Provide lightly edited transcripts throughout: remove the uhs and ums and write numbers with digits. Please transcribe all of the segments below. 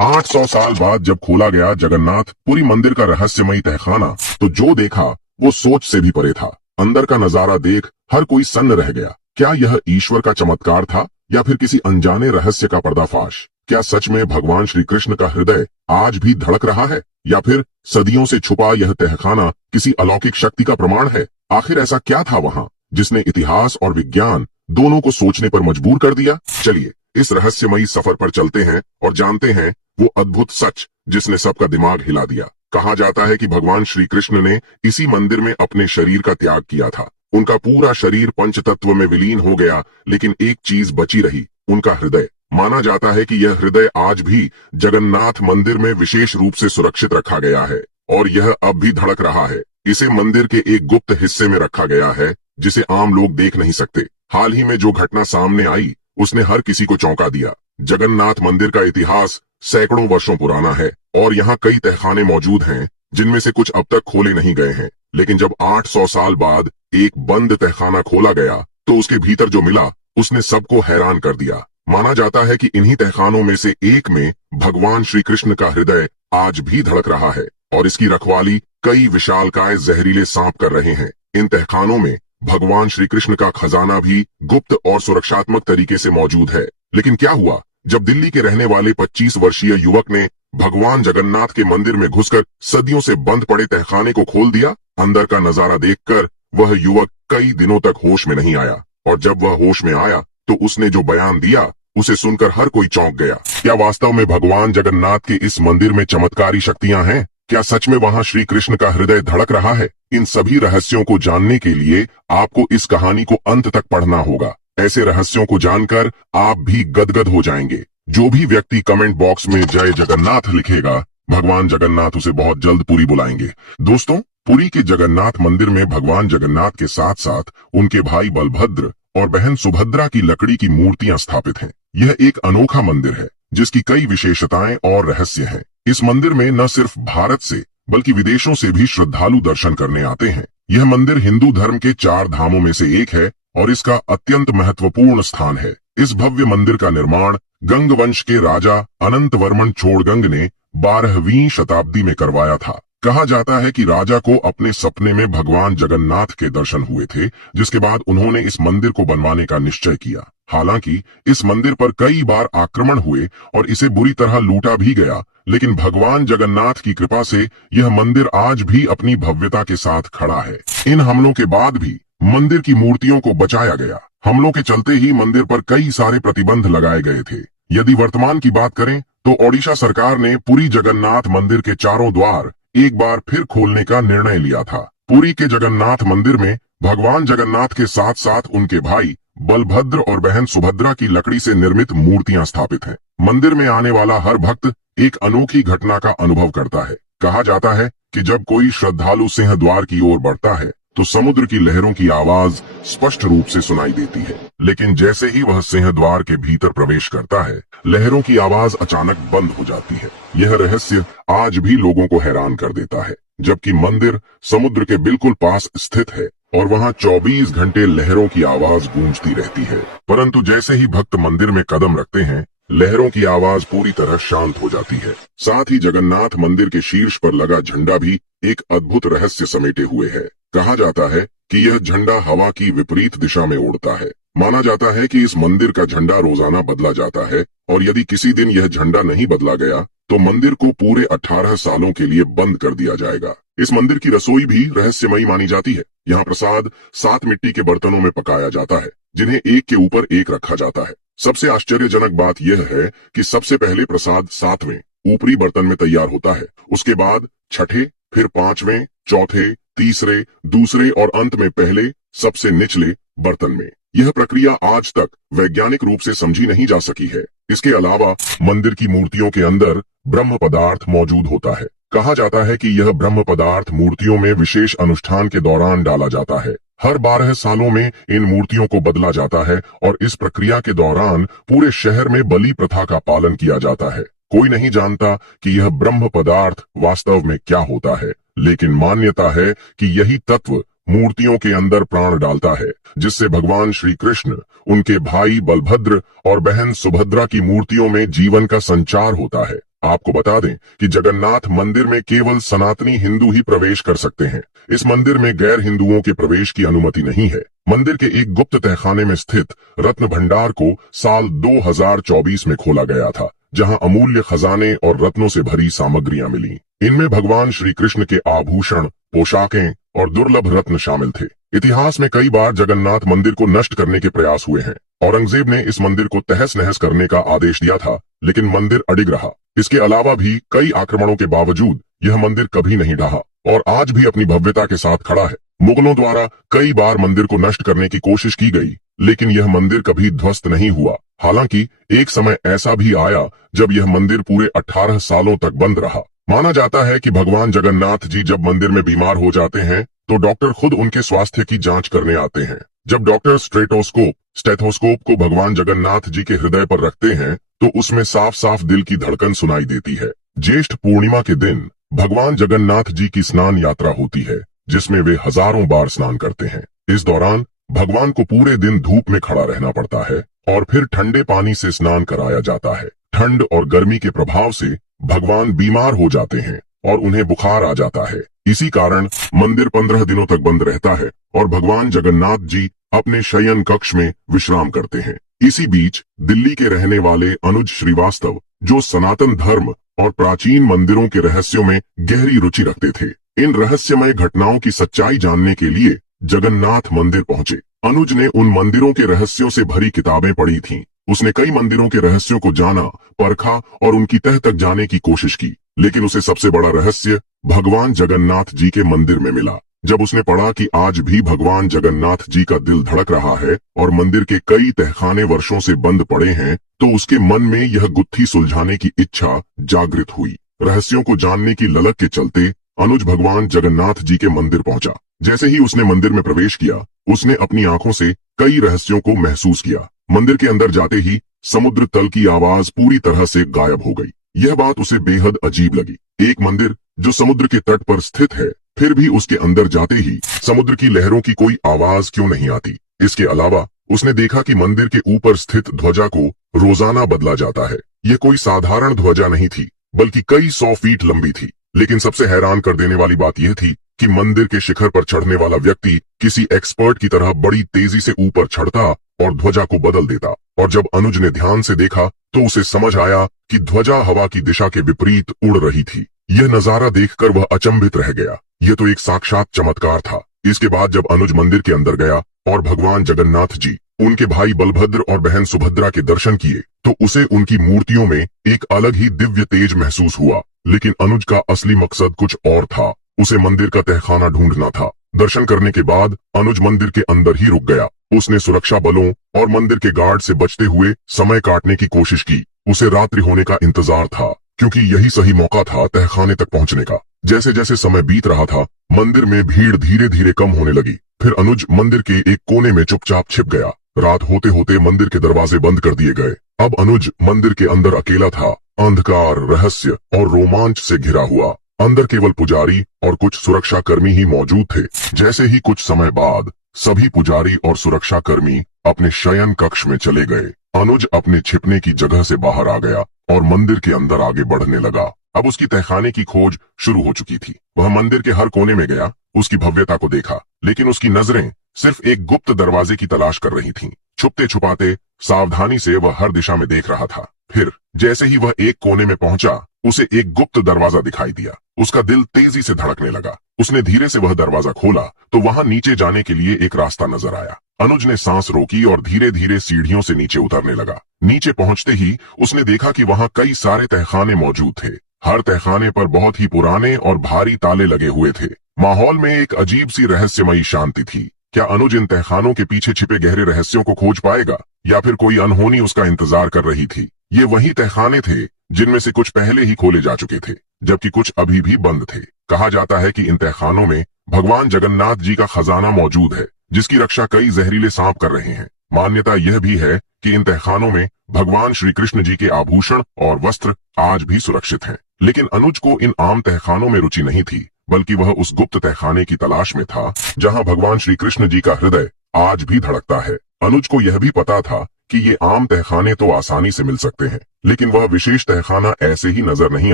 800 साल बाद जब खोला गया जगन्नाथ पुरी मंदिर का रहस्यमयी तहखाना, तो जो देखा वो सोच से भी परे था। अंदर का नजारा देख हर कोई सन्न रह गया। क्या यह ईश्वर का चमत्कार था या फिर किसी अनजाने रहस्य का पर्दाफाश? क्या सच में भगवान श्री कृष्ण का हृदय आज भी धड़क रहा है, या फिर सदियों से छुपा यह तहखाना किसी अलौकिक शक्ति का प्रमाण है? आखिर ऐसा क्या था वहाँ जिसने इतिहास और विज्ञान दोनों को सोचने पर मजबूर कर दिया? चलिए इस रहस्यमयी सफर पर चलते हैं और जानते हैं वो अद्भुत सच जिसने सबका दिमाग हिला दिया। कहा जाता है कि भगवान श्री कृष्ण ने इसी मंदिर में अपने शरीर का त्याग किया था। उनका पूरा शरीर पंचतत्व में विलीन हो गया, लेकिन एक चीज बची रही, उनका हृदय। माना जाता है कि यह हृदय आज भी जगन्नाथ मंदिर में विशेष रूप से सुरक्षित रखा गया है और यह अब भी धड़क रहा है। इसे मंदिर के एक गुप्त हिस्से में रखा गया है जिसे आम लोग देख नहीं सकते। हाल ही में जो घटना सामने आई उसने हर किसी को चौंका दिया। जगन्नाथ मंदिर का इतिहास सैकड़ों वर्षों पुराना है और यहाँ कई तहखाने मौजूद हैं जिनमें से कुछ अब तक खोले नहीं गए हैं। लेकिन जब 800 साल बाद एक बंद तहखाना खोला गया तो उसके भीतर जो मिला उसने सबको हैरान कर दिया। माना जाता है कि इन्हीं तहखानों में से एक में भगवान श्री कृष्ण का हृदय आज भी धड़क रहा है और इसकी रखवाली कई विशालकाय जहरीले सांप कर रहे हैं। इन तहखानों में भगवान श्री कृष्ण का खजाना भी गुप्त और सुरक्षात्मक तरीके से मौजूद है। लेकिन क्या हुआ जब दिल्ली के रहने वाले 25 वर्षीय युवक ने भगवान जगन्नाथ के मंदिर में घुसकर सदियों से बंद पड़े तहखाने को खोल दिया? अंदर का नजारा देखकर वह युवक कई दिनों तक होश में नहीं आया, और जब वह होश में आया तो उसने जो बयान दिया उसे सुनकर हर कोई चौंक गया। क्या वास्तव में भगवान जगन्नाथ के इस मंदिर में चमत्कारी शक्तियां हैं? क्या सच में वहां श्री कृष्ण का हृदय धड़क रहा है? इन सभी रहस्यों को जानने के लिए आपको इस कहानी को अंत तक पढ़ना होगा। ऐसे रहस्यों को जानकर आप भी गदगद हो जाएंगे। जो भी व्यक्ति कमेंट बॉक्स में जय जगन्नाथ लिखेगा, भगवान जगन्नाथ उसे बहुत जल्द पुरी बुलाएंगे। दोस्तों, पुरी के जगन्नाथ मंदिर में भगवान जगन्नाथ के साथ साथ उनके भाई बलभद्र और बहन सुभद्रा की लकड़ी की मूर्तियां स्थापित हैं। यह एक अनोखा मंदिर है जिसकी कई विशेषताएं और रहस्य हैं। इस मंदिर में न सिर्फ भारत से बल्कि विदेशों से भी श्रद्धालु दर्शन करने आते हैं। यह मंदिर हिंदू धर्म के 4 धामों में से एक है और इसका अत्यंत महत्वपूर्ण स्थान है। इस भव्य मंदिर का निर्माण गंग वंश के राजा अनंत वर्मन चोड़गंग ने 12वीं शताब्दी में करवाया था। कहा जाता है कि राजा को अपने सपने में भगवान जगन्नाथ के दर्शन हुए थे, जिसके बाद उन्होंने इस मंदिर को बनवाने का निश्चय किया। हालांकि इस मंदिर पर कई बार आक्रमण हुए और इसे बुरी तरह लूटा भी गया, लेकिन भगवान जगन्नाथ की कृपा से यह मंदिर आज भी अपनी भव्यता के साथ खड़ा है। इन हमलों के बाद भी मंदिर की मूर्तियों को बचाया गया। हमलों के चलते ही मंदिर पर कई सारे प्रतिबंध लगाए गए थे। यदि वर्तमान की बात करें तो ओडिशा सरकार ने पुरी जगन्नाथ मंदिर के चारों द्वार एक बार फिर खोलने का निर्णय लिया था। पुरी के जगन्नाथ मंदिर में भगवान जगन्नाथ के साथ साथ उनके भाई बलभद्र और बहन सुभद्रा की लकड़ी से निर्मित मूर्तियां स्थापित हैं। मंदिर में आने वाला हर भक्त एक अनोखी घटना का अनुभव करता है। कहा जाता है कि जब कोई श्रद्धालु सिंह द्वार की ओर बढ़ता है तो समुद्र की लहरों की आवाज स्पष्ट रूप से सुनाई देती है, लेकिन जैसे ही वह सिंह द्वार के भीतर प्रवेश करता है, लहरों की आवाज अचानक बंद हो जाती है। यह रहस्य आज भी लोगों को हैरान कर देता है, जबकि मंदिर समुद्र के बिल्कुल पास स्थित है और वहां 24 घंटे लहरों की आवाज गूंजती रहती है। परंतु जैसे ही भक्त मंदिर में कदम रखते हैं, लहरों की आवाज पूरी तरह शांत हो जाती है। साथ ही जगन्नाथ मंदिर के शीर्ष पर लगा झंडा भी एक अद्भुत रहस्य समेटे हुए है। कहा जाता है कि यह झंडा हवा की विपरीत दिशा में उड़ता है। माना जाता है कि इस मंदिर का झंडा रोजाना बदला जाता है और यदि किसी दिन यह झंडा नहीं बदला गया तो मंदिर को पूरे 18 सालों के लिए बंद कर दिया जाएगा। इस मंदिर की रसोई भी रहस्यमयी मानी जाती है। यहाँ प्रसाद 7 मिट्टी के बर्तनों में पकाया जाता है, जिन्हें एक के ऊपर एक रखा जाता है। सबसे आश्चर्यजनक बात यह है कि सबसे पहले प्रसाद 7वें ऊपरी बर्तन में तैयार होता है, उसके बाद छठे, फिर 5वें, चौथे, तीसरे, दूसरे और अंत में पहले सबसे निचले बर्तन में। यह प्रक्रिया आज तक वैज्ञानिक रूप से समझी नहीं जा सकी है। इसके अलावा मंदिर की मूर्तियों के अंदर ब्रह्म पदार्थ मौजूद होता है। कहा जाता है कि यह ब्रह्म पदार्थ मूर्तियों में विशेष अनुष्ठान के दौरान डाला जाता है। हर 12 सालों में इन मूर्तियों को बदला जाता है और इस प्रक्रिया के दौरान पूरे शहर में बलि प्रथा का पालन किया जाता है। कोई नहीं जानता कि यह ब्रह्म पदार्थ वास्तव में क्या होता है, लेकिन मान्यता है कि यही तत्व मूर्तियों के अंदर प्राण डालता है, जिससे भगवान श्री कृष्ण, उनके भाई बलभद्र और बहन सुभद्रा की मूर्तियों में जीवन का संचार होता है। आपको बता दें कि जगन्नाथ मंदिर में केवल सनातनी हिंदू ही प्रवेश कर सकते हैं। इस मंदिर में गैर हिंदुओं के प्रवेश की अनुमति नहीं है। मंदिर के एक गुप्त तहखाने में स्थित रत्न भंडार को साल 2024 में खोला गया था, जहां अमूल्य खजाने और रत्नों से भरी सामग्रियां मिली। इनमें भगवान श्री कृष्ण के आभूषण, पोशाकें और दुर्लभ रत्न शामिल थे। इतिहास में कई बार जगन्नाथ मंदिर को नष्ट करने के प्रयास हुए हैं। औरंगजेब ने इस मंदिर को तहस नहस करने का आदेश दिया था, लेकिन मंदिर अडिग रहा। इसके अलावा भी कई आक्रमणों के बावजूद यह मंदिर कभी नहीं ढहा और आज भी अपनी भव्यता के साथ खड़ा है। मुगलों द्वारा कई बार मंदिर को नष्ट करने की कोशिश की गई, लेकिन यह मंदिर कभी ध्वस्त नहीं हुआ। हालांकि एक समय ऐसा भी आया जब यह मंदिर पूरे 18 सालों तक बंद रहा। माना जाता है कि भगवान जगन्नाथ जी जब मंदिर में बीमार हो जाते हैं तो डॉक्टर खुद उनके स्वास्थ्य की जांच करने आते हैं। जब डॉक्टर स्टेथोस्कोप को भगवान जगन्नाथ जी के हृदय पर रखते हैं तो उसमें साफ साफ दिल की धड़कन सुनाई देती है। ज्येष्ठ पूर्णिमा के दिन भगवान जगन्नाथ जी की स्नान यात्रा होती है, जिसमें वे हजारों बार स्नान करते हैं। इस दौरान भगवान को पूरे दिन धूप में खड़ा रहना पड़ता है और फिर ठंडे पानी से स्नान कराया जाता है। ठंड और गर्मी के प्रभाव से भगवान बीमार हो जाते हैं और उन्हें बुखार आ जाता है। इसी कारण मंदिर 15 दिनों तक बंद रहता है और भगवान जगन्नाथ जी अपने शयन कक्ष में विश्राम करते हैं। इसी बीच दिल्ली के रहने वाले अनुज श्रीवास्तव, जो सनातन धर्म और प्राचीन मंदिरों के रहस्यों में गहरी रुचि रखते थे, इन रहस्यमय घटनाओं की सच्चाई जानने के लिए जगन्नाथ मंदिर पहुंचे। अनुज ने उन मंदिरों के रहस्यों से भरी किताबें पढ़ी थीं। उसने कई मंदिरों के रहस्यों को जाना, परखा और उनकी तह तक जाने की कोशिश की, लेकिन उसे सबसे बड़ा रहस्य भगवान जगन्नाथ जी के मंदिर में मिला। जब उसने पढ़ा कि आज भी भगवान जगन्नाथ जी का दिल धड़क रहा है और मंदिर के कई तहखाने वर्षों से बंद पड़े हैं, तो उसके मन में यह गुत्थी सुलझाने की इच्छा जागृत हुई। रहस्यों को जानने की ललक के चलते अनुज भगवान जगन्नाथ जी के मंदिर पहुंचा। जैसे ही उसने मंदिर में प्रवेश किया, उसने अपनी आंखों से कई रहस्यों को महसूस किया। मंदिर के अंदर जाते ही समुद्र तल की आवाज पूरी तरह से गायब हो गई। यह बात उसे बेहद अजीब लगी। एक मंदिर जो समुद्र के तट पर स्थित है, फिर भी उसके अंदर जाते ही समुद्र की लहरों की कोई आवाज क्यों नहीं आती। इसके अलावा उसने देखा कि मंदिर के ऊपर स्थित ध्वजा को रोजाना बदला जाता है। यह कोई साधारण ध्वजा नहीं थी, बल्कि कई 100 फीट लंबी थी। लेकिन सबसे हैरान कर देने वाली बात यह थी कि मंदिर के शिखर पर चढ़ने वाला व्यक्ति किसी एक्सपर्ट की तरह बड़ी तेजी से ऊपर चढ़ता और ध्वजा को बदल देता। और जब अनुज ने ध्यान से देखा तो उसे समझ आया कि ध्वजा हवा की दिशा के विपरीत उड़ रही थी। यह नजारा देखकर वह अचंभित रह गया। यह तो एक साक्षात चमत्कार था। इसके बाद जब अनुज मंदिर के अंदर गया और भगवान जगन्नाथ जी, उनके भाई बलभद्र और बहन सुभद्रा के दर्शन किए, तो उसे उनकी मूर्तियों में एक अलग ही दिव्य तेज महसूस हुआ। लेकिन अनुज का असली मकसद कुछ और था। उसे मंदिर का तहखाना ढूंढना था। दर्शन करने के बाद अनुज मंदिर के अंदर ही रुक गया। उसने सुरक्षा बलों और मंदिर के गार्ड से बचते हुए समय काटने की कोशिश की। उसे रात्रि होने का इंतजार था, क्योंकि यही सही मौका था तहखाने तक पहुंचने का। जैसे जैसे समय बीत रहा था, मंदिर में भीड़ धीरे धीरे कम होने लगी। फिर अनुज मंदिर के एक कोने में चुपचाप छिप गया। रात होते होते मंदिर के दरवाजे बंद कर दिए गए। अब अनुज मंदिर के अंदर अकेला था, अंधकार, रहस्य और रोमांच से घिरा हुआ। अंदर केवल पुजारी और कुछ सुरक्षा कर्मी ही मौजूद थे। जैसे ही कुछ समय बाद सभी पुजारी और सुरक्षा कर्मी अपने शयन कक्ष में चले गए, अनुज अपने छिपने की जगह से बाहर आ गया और मंदिर के अंदर आगे बढ़ने लगा। अब उसकी तहखाने की खोज शुरू हो चुकी थी। वह मंदिर के हर कोने में गया, उसकी भव्यता को देखा, लेकिन उसकी नजरें सिर्फ एक गुप्त दरवाजे की तलाश कर रही थीं। छुपते छुपाते सावधानी से वह हर दिशा में देख रहा था। फिर जैसे ही वह एक कोने में पहुंचा, उसे एक गुप्त दरवाजा दिखाई दिया। उसका दिल तेजी से धड़कने लगा। उसने धीरे से वह दरवाजा खोला तो वहां नीचे जाने के लिए एक रास्ता नजर आया। अनुज ने सांस रोकी और धीरे धीरे सीढ़ियों से नीचे उतरने लगा। नीचे पहुंचते ही उसने देखा कि वहां कई सारे तहखाने मौजूद थे। हर तहखाने पर बहुत ही पुराने और भारी ताले लगे हुए थे। माहौल में एक अजीब सी रहस्यमयी शांति थी। क्या अनुज इन तहखानों के पीछे छिपे गहरे रहस्यों को खोज पाएगा, या फिर कोई अनहोनी उसका इंतजार कर रही थी? ये वही तहखाने थे जिनमें से कुछ पहले ही खोले जा चुके थे, जबकि कुछ अभी भी बंद थे। कहा जाता है कि इन तहखानों में भगवान जगन्नाथ जी का खजाना मौजूद है, जिसकी रक्षा कई जहरीले सांप कर रहे हैं। मान्यता यह भी है कि इन तहखानों में भगवान श्री कृष्ण जी के आभूषण और वस्त्र आज भी सुरक्षित हैं। लेकिन अनुज को इन आम तहखानों में रुचि नहीं थी, बल्कि वह उस गुप्त तहखाने की तलाश में था जहां भगवान श्री कृष्ण जी का हृदय आज भी धड़कता है। अनुज को यह भी पता था कि ये आम तहखाने तो आसानी से मिल सकते हैं, लेकिन वह विशेष तहखाना ऐसे ही नजर नहीं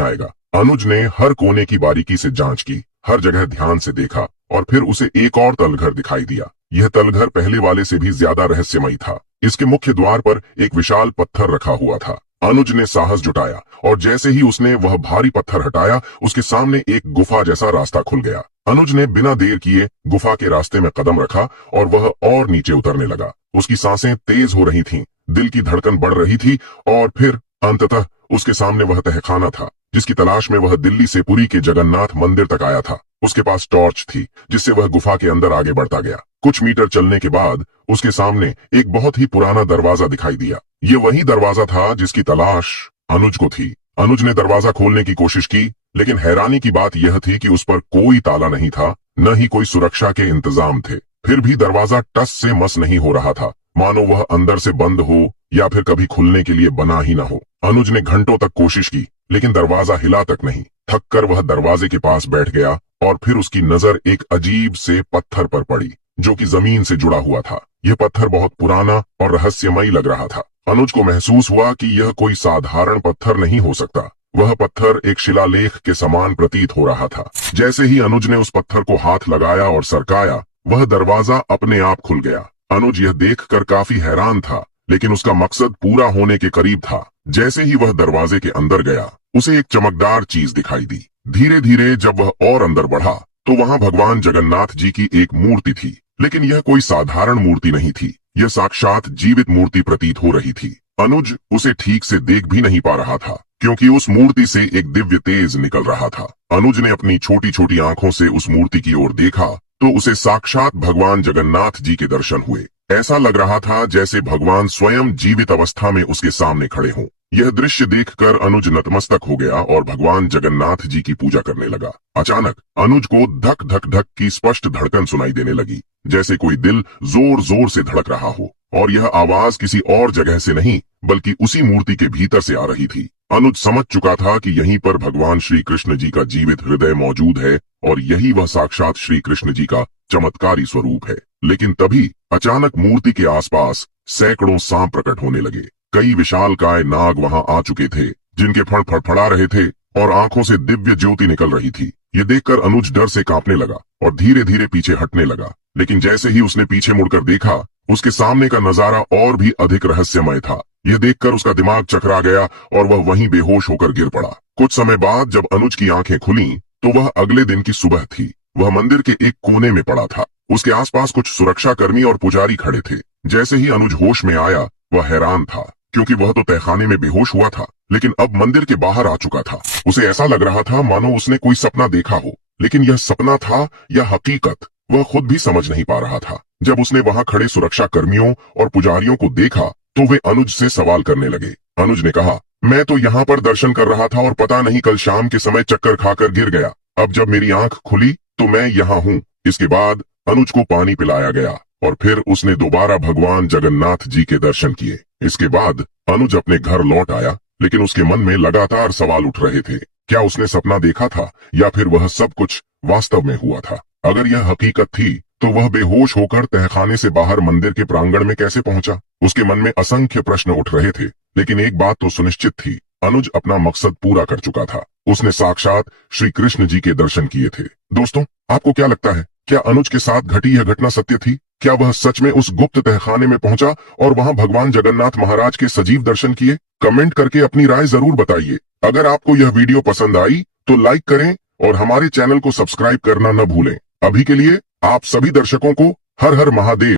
आएगा। अनुज ने हर कोने की बारीकी से जांच की, हर जगह ध्यान से देखा और फिर उसे एक और तलघर दिखाई दिया। यह तलघर पहले वाले से भी ज्यादा रहस्यमयी था। इसके मुख्य द्वार पर एक विशाल पत्थर रखा हुआ था। अनुज ने साहस जुटाया और जैसे ही उसने वह भारी पत्थर हटाया, उसके सामने एक गुफा जैसा रास्ता खुल गया। अनुज ने बिना देर किए गुफा के रास्ते में कदम रखा और वह और नीचे उतरने लगा। उसकी सांसें तेज हो रही थीं, दिल की धड़कन बढ़ रही थी और फिर अंततः उसके सामने वह तहखाना था जिसकी तलाश में वह दिल्ली से पुरी के जगन्नाथ मंदिर तक आया था। उसके पास टॉर्च थी जिससे वह गुफा के अंदर आगे बढ़ता गया। कुछ मीटर चलने के बाद उसके सामने एक बहुत ही पुराना दरवाजा दिखाई दिया। ये वही दरवाजा था जिसकी तलाश अनुज को थी। अनुज ने दरवाजा खोलने की कोशिश की, लेकिन हैरानी की बात यह थी कि उस पर कोई ताला नहीं था, न ही कोई सुरक्षा के इंतजाम थे। फिर भी दरवाजा टस से मस नहीं हो रहा था, मानो वह अंदर से बंद हो या फिर कभी खुलने के लिए बना ही न हो। अनुज ने घंटों तक कोशिश की, लेकिन दरवाजा हिला तक नहीं। थककर वह दरवाजे के पास बैठ गया और फिर उसकी नजर एक अजीब से पत्थर पर पड़ी जो कि जमीन से जुड़ा हुआ था। यह पत्थर बहुत पुराना और रहस्यमयी लग रहा था। अनुज को महसूस हुआ कि यह कोई साधारण पत्थर नहीं हो सकता। वह पत्थर एक शिलालेख के समान प्रतीत हो रहा था। जैसे ही अनुज ने उस पत्थर को हाथ लगाया और सरकाया, वह दरवाजा अपने आप खुल गया। अनुज यह देखकर काफी हैरान था, लेकिन उसका मकसद पूरा होने के करीब था। जैसे ही वह दरवाजे के अंदर गया, उसे एक चमकदार चीज दिखाई दी। धीरे धीरे जब वह और अंदर बढ़ा तो वहां भगवान जगन्नाथ जी की एक मूर्ति थी, लेकिन यह कोई साधारण मूर्ति नहीं थी। यह साक्षात जीवित मूर्ति प्रतीत हो रही थी। अनुज उसे ठीक से देख भी नहीं पा रहा था, क्योंकि उस मूर्ति से एक दिव्य तेज निकल रहा था। अनुज ने अपनी छोटी छोटी आंखों से उस मूर्ति की ओर देखा तो उसे साक्षात भगवान जगन्नाथ जी के दर्शन हुए। ऐसा लग रहा था जैसे भगवान स्वयं जीवित अवस्था में उसके सामने खड़े हों। यह दृश्य देखकर अनुज नतमस्तक हो गया और भगवान जगन्नाथ जी की पूजा करने लगा। अचानक अनुज को धक धक धक की स्पष्ट धड़कन सुनाई देने लगी, जैसे कोई दिल जोर जोर से धड़क रहा हो, और यह आवाज किसी और जगह से नहीं बल्कि उसी मूर्ति के भीतर से आ रही थी। अनुज समझ चुका था कि यहीं पर भगवान श्री कृष्ण जी का जीवित हृदय मौजूद है और यही वह साक्षात श्री कृष्ण जी का चमत्कारी स्वरूप है। लेकिन तभी अचानक मूर्ति के आसपास सैकड़ों सांप प्रकट होने लगे। कई विशालकाय नाग वहां आ चुके थे, जिनके फण फड़फड़ा रहे थे और आंखों से दिव्य ज्योति निकल रही थी। ये देखकर अनुज डर से कांपने लगा और धीरे धीरे पीछे हटने लगा। लेकिन जैसे ही उसने पीछे मुड़कर देखा, उसके सामने का नजारा और भी अधिक रहस्यमय था। यह देखकर उसका दिमाग चकरा गया और वह वहीं बेहोश होकर गिर पड़ा। कुछ समय बाद जब अनुज की आंखें खुली तो वह अगले दिन की सुबह थी। वह मंदिर के एक कोने में पड़ा था। उसके आसपास कुछ सुरक्षाकर्मी और पुजारी खड़े थे। जैसे ही अनुज होश में आया, वह हैरान था, क्योंकि वह तो तहखाने में बेहोश हुआ था, लेकिन अब मंदिर के बाहर आ चुका था। उसे ऐसा लग रहा था मानो उसने कोई सपना देखा हो, लेकिन यह सपना था या हकीकत, वह खुद भी समझ नहीं पा रहा था। जब उसने वहां खड़े सुरक्षा कर्मियों और पुजारियों को देखा तो वे अनुज से सवाल करने लगे। अनुज ने कहा, मैं तो यहाँ पर दर्शन कर रहा था और पता नहीं कल शाम के समय चक्कर खाकर गिर गया। अब जब मेरी आंख खुली तो मैं यहाँ हूँ। इसके बाद अनुज को पानी पिलाया गया और फिर उसने दोबारा भगवान जगन्नाथ जी के दर्शन किए। इसके बाद अनुज अपने घर लौट आया, लेकिन उसके मन में लगातार सवाल उठ रहे थे। क्या उसने सपना देखा था या फिर वह सब कुछ वास्तव में हुआ था? अगर यह हकीकत थी तो वह बेहोश होकर तहखाने से बाहर मंदिर के प्रांगण में कैसे पहुंचा? उसके मन में असंख्य प्रश्न उठ रहे थे, लेकिन एक बात तो सुनिश्चित थी, अनुज अपना मकसद पूरा कर चुका था। उसने साक्षात श्री कृष्ण जी के दर्शन किए थे। दोस्तों, आपको क्या लगता है, क्या अनुज के साथ घटी यह घटना सत्य थी? क्या वह सच में उस गुप्त तहखाने में पहुंचा और वहां भगवान जगन्नाथ महाराज के सजीव दर्शन किए? कमेंट करके अपनी राय जरूर बताइए। अगर आपको यह वीडियो पसंद आई तो लाइक करें और हमारे चैनल को सब्सक्राइब करना न भूलें। अभी के लिए आप सभी दर्शकों को हर हर महादेव।